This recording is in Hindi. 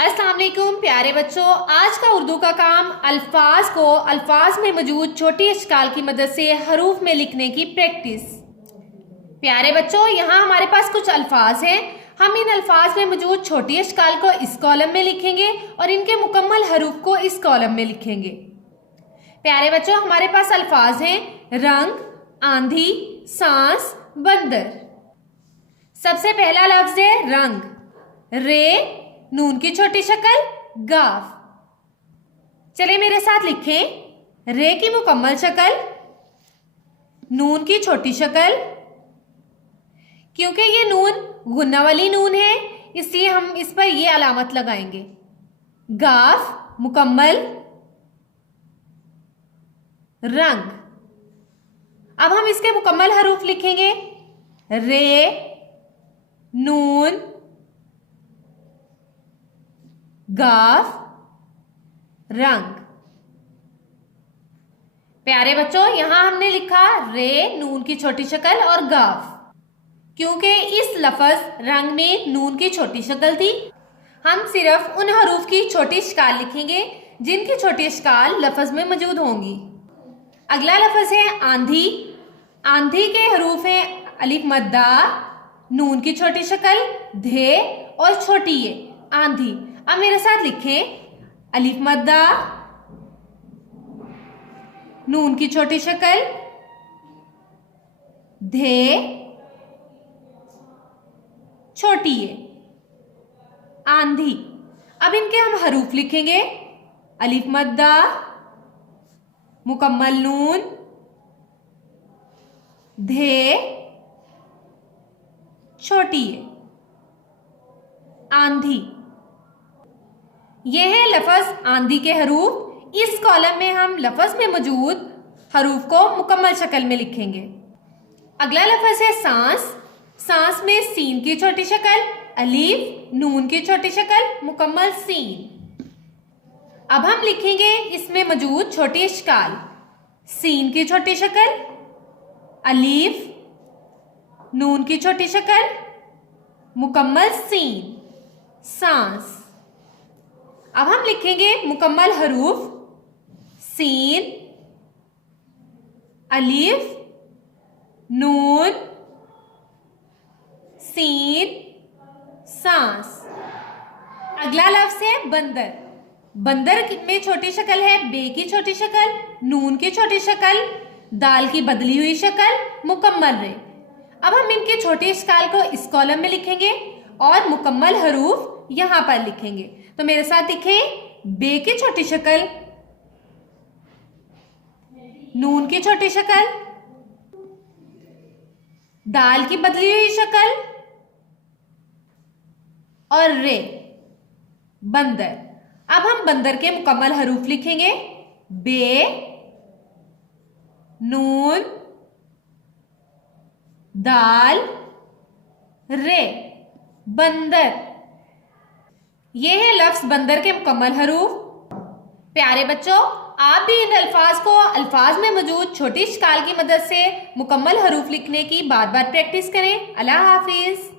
अस्सलाम वालेकुम प्यारे बच्चों, आज का उर्दू का काम अल्फाज को अल्फाज में मौजूद छोटी अशकाल की मदद से हरूफ में लिखने की प्रैक्टिस। प्यारे बच्चों, यहाँ हमारे पास कुछ अल्फाज हैं। हम इन अल्फाज में मौजूद छोटी अशकाल को इस कॉलम में लिखेंगे और इनके मुकम्मल हरूफ को इस कॉलम में लिखेंगे। प्यारे बच्चों, हमारे पास अल्फाज हैं रंग, आंधी, सांस, बंदर। सबसे पहला लफ्ज है रंग। रे, नून की छोटी शक्ल, गाफ। चले मेरे साथ लिखें। रे की मुकम्मल शक्ल, नून की छोटी शक्ल। क्योंकि ये नून गुन्ना वाली नून है, इसलिए हम इस पर ये अलामत लगाएंगे। गाफ मुकम्मल रंग। अब हम इसके मुकम्मल हरूफ लिखेंगे। रे, नून, गाफ, रंग। प्यारे बच्चों, यहां हमने लिखा रे, नून की छोटी शक्ल और गाफ, क्योंकि इस लफ्ज रंग में नून की छोटी शक्ल थी। हम सिर्फ उन हरूफ की छोटी अशकाल लिखेंगे जिनकी छोटी अशकाल लफ्ज में मौजूद होंगी। अगला लफ्ज है आंधी। आंधी के हरूफ हैं अलिफ मद्दा, नून की छोटी शक्ल, धे और छोटी ये, आंधी। अब मेरे साथ लिखें। अलिफ मद्दा, नून की छोटी शक्ल, धे, छोटी ये, आंधी। अब इनके हम हरूफ लिखेंगे। अलिफ मद्दा, मुकम्मल नून, धे, छोटी ये, आंधी। यह है लफ्ज आंधी के हरूफ। इस कॉलम में हम लफ्ज में मौजूद हरूफ को मुकम्मल शक्ल में लिखेंगे। अगला लफ्ज है सांस। सांस में सीन की छोटी शक्ल, अलीफ, नून की छोटी शक्ल, मुकम्मल सीन। अब हम लिखेंगे इसमें मौजूद छोटी अशकाल। सीन की छोटी शक्ल, अलीफ, नून की छोटी शक्ल, मुकम्मल सीन, सांस। अब हम लिखेंगे मुकम्मल हरूफ। सीन, अलीफ, नून, सीन, सांस। अगला लफ्ज है बंदर। बंदर में छोटी शक्ल है बे की छोटी शक्ल, नून की छोटी शक्ल, दाल की बदली हुई शक्ल, मुकम्मल रे। अब हम इनके छोटी अशकाल को इस कॉलम में लिखेंगे और मुकम्मल हरूफ यहां पर लिखेंगे। तो मेरे साथ लिखें। बे की छोटी शक्ल, नून की छोटी शक्ल, दाल की बदली हुई शक्ल और रे, बंदर। अब हम बंदर के मुकम्मल हरूफ लिखेंगे। बे, नून, दाल, रे, बंदर। ये है लफ्ज बंदर के मुकम्मल हरूफ। प्यारे बच्चों, आप भी इन अल्फाज को अल्फाज में मौजूद छोटी अशकाल की मदद से मुकम्मल हरूफ लिखने की बार बार प्रैक्टिस करें। अल्लाह हाफिज।